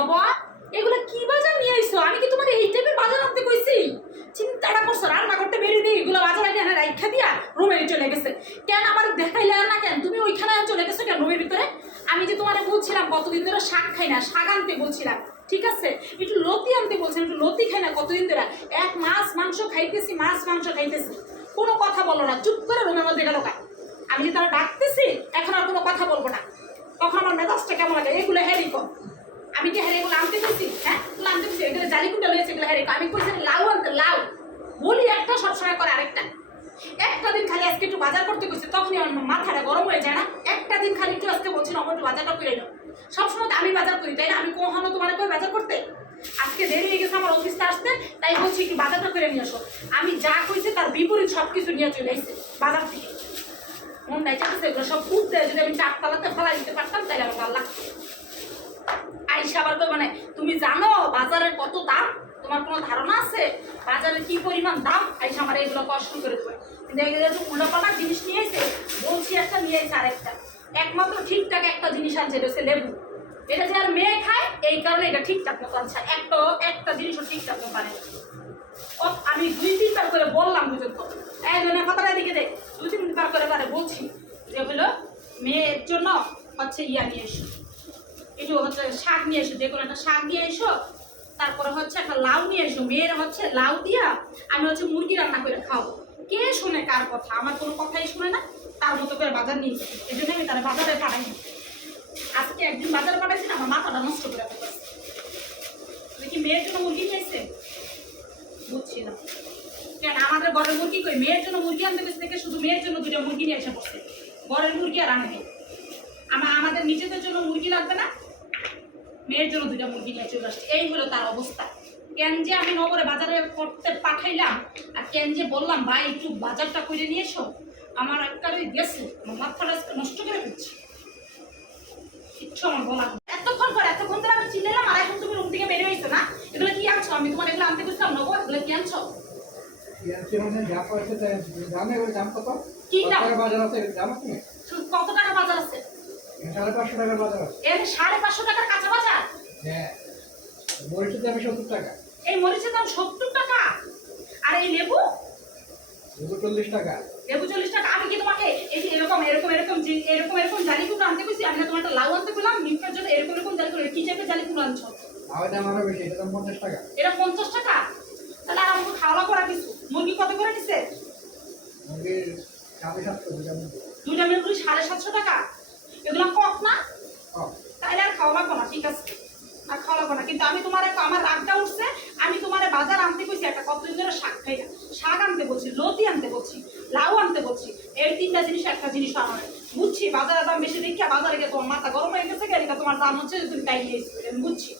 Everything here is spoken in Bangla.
বাবা এগুলো কি বাজার নিয়ে আইছো? আমি কি তোমার এই টাইপের বাজার আনতে কইছি? চিন্তাটা করছো রান্না করতে বেরিয়ে দিয়ে এগুলো বাজার আইনে এনে রাইখা দিয়া রুমে চলে গেছে কেন? আমার দেখাইলে না কেন? তুমি ওইখানে চলে গেছো কেন রুমের ভিতরে? আমি যে তোমার বলছিলাম কতদিন ধরে শাক খাই না, শাক আনতে বলছিলাম, ঠিক আছে, একটু লতি আনতে বলছিলাম, একটু লতি খাই না কতদিন ধরে। এক মাছ মাংস খাইতেছি, মাছ মাংস খাইতেছি, কোনো কথা বলো না, চুপ করে রুমের মধ্যে গেল। আমি যে তারা ডাকতেছি এখন আর কোনো কথা বলবো না, তখন আমার মেজাজটা কেমন লাগে। এগুলো হ্যারি কম, আমি কি হ্যাঁ এগুলো আনতে পেরেছি? হ্যাঁ এগুলো আনতে পেরেছি, এগুলো জালি কুটা রয়েছে, এগুলো হ্যারি। আমি কইছি লাউ আনতে, লাউ বলি একটা, সবসময় করে আরেকটা। একটা দিন খালি আজকে একটু বাজার করতে গেছি, তখনই আমার মাথাটা গরম হয়ে যায় না? একটা দিন খালি একটু আজকে বলছি না একটু বাজারটা করে নাও। সবসময় আমি বাজার করি, তাই না? আমি কখনো তোমার কই বাজার করতে? আজকে দেরি হয়ে গেছে আমার অফিসে আসতে, তাই বলছি একটু বাজারটা করে নিয়ে আসো। আমি যা কইছি তার বিপরীত সব কিছু নিয়ে চলে এসেছে বাজার থেকে। মন নাই চাচ্ছে এগুলো সব পুঁততে, যদি আমি চারতলাতে ফেলাই দিতে পারতাম তাহলে আমার ভালো লাগতো। আইসা আবার কই মানে তুমি জানো বাজারের কত দাম? তোমার কোনো ধারণা আছে বাজারে কি পরিমাণ দাম? আইসা আমার এগুলো কষ্ট করে দেবে। কিন্তু এগুলো যে উল্টাপাল্টা জিনিস নিয়ে এসে বলছি একটা, নিয়ে এসে আরেকটা। একমাত্র ঠিকঠাক একটা জিনিস আনছে, এটা হচ্ছে লেবু। এটা যে আর মেয়ে খায় এই কারণে এটা ঠিকঠাক মতো আনছে, একটা জিনিসও ঠিকঠাক মতো আনে। আমি 2-3 বার করে বললাম বুঝুন তো, এই জন্য কথাটা দিকে দেখ, 2-3 বার করে বারে বলছি যে হলো মেয়ের জন্য হচ্ছে ইয়া নিয়ে এসো, একটু হচ্ছে শাক নিয়ে এসো, যে কোনো একটা শাক নিয়ে এসো, তারপরে হচ্ছে একটা লাউ নিয়ে এসো। মেয়ের হচ্ছে লাউ দিয়া আমি হচ্ছে মুরগি রান্না করে খাবো। কে শুনে কার কথা? আমার কোনো কথাই শুনে না, তার মতো করে বাজার নিয়ে যাবে। এই জন্য আমি তারা বাজারে পাঠাই। আজকে একদিন বাজারে পাঠাইছি না, আমার মাথাটা নষ্ট করে ফেলেছে। দেখি মেয়ের জন্য মুরগি নিয়ে এসছে, বুঝছি না কেন আমাদের ঘরের মুরগি কই? মেয়ের জন্য মুরগি আনতে গেছে থেকে শুধু মেয়ের জন্য 2টা মুরগি নিয়ে এসে পড়ছে, ঘরের মুরগি আর আনে নেই। আমাদের নিজেদের জন্য মুরগি লাগবে না, মেয়ের জন্য 2টা মুরগি নিয়ে চলে আসছে। এই হলো তার অবস্থা। কেন যে আমি নগরে বাজারে করতে পাঠাইলাম আর কেন যে বললাম ভাই একটু বাজারটা করে নিয়ে এসো, আমার একবারে গেছে, আমার মাথাটা নষ্ট করে ফেলছি। কিচ্ছু আমার বলা এতক্ষণ ধরে আমি চিনলাম, আর এখন তুমি রুম থেকে বেরিয়ে হয়েছো না? এগুলো কি আনছো? আমি তোমার এগুলো আনতে গেছিলাম নগর, এগুলো কি আনছো? কত টাকা বাজার আছে? 550 টাকার বাজার আছে। 550 টাকার কাঁচা বাজার? হ্যাঁ, মরিচের দাম 70 টাকা। এই মরিচের দাম 70 টাকা? আর এই লেবু? লেবু 40 টাকা। লেবু 40 টাকা? আমি কি তোমাকে এই যে এরকম জালিগুলো আনতে কইছি? আমি না তোমার একটা লাউ আনতে বললাম, মিক্সের জন্য এরকম জালিগুলো, কি টাইপের জালিগুলো আনছো? লাউর দাম আরো বেশি, এটা দাম 50 টাকা। এটা 50 টাকা? তাহলে আর আমাকে খাওয়া করা কিছু। মুরগি কত করে নিছে? মুরগির 750 দুইটা মুরগি 750 টাকা? এগুলো কক না? তাইলে আর খাওয়া লাগবো না, ঠিক আছে, আর খাওয়া লাগবো না। কিন্তু আমি তোমার আমার রাগটা উঠছে, আমি তোমার বাজার আনতে কইছি একটা, কতদিন ধরে শাক খাই না, শাক আনতে বলছি, লতি আনতে বলছি, লাউ আনতে বলছি, এই 3টা জিনিস একটা জিনিস আনার বুঝছি। বাজারের দাম বেশি দেখিয়া বাজারে গিয়ে তোমার মাথা গরম হয়ে গেছে, তোমার দাম হচ্ছে তুমি তাই নিয়েছি, আমি বুঝছি।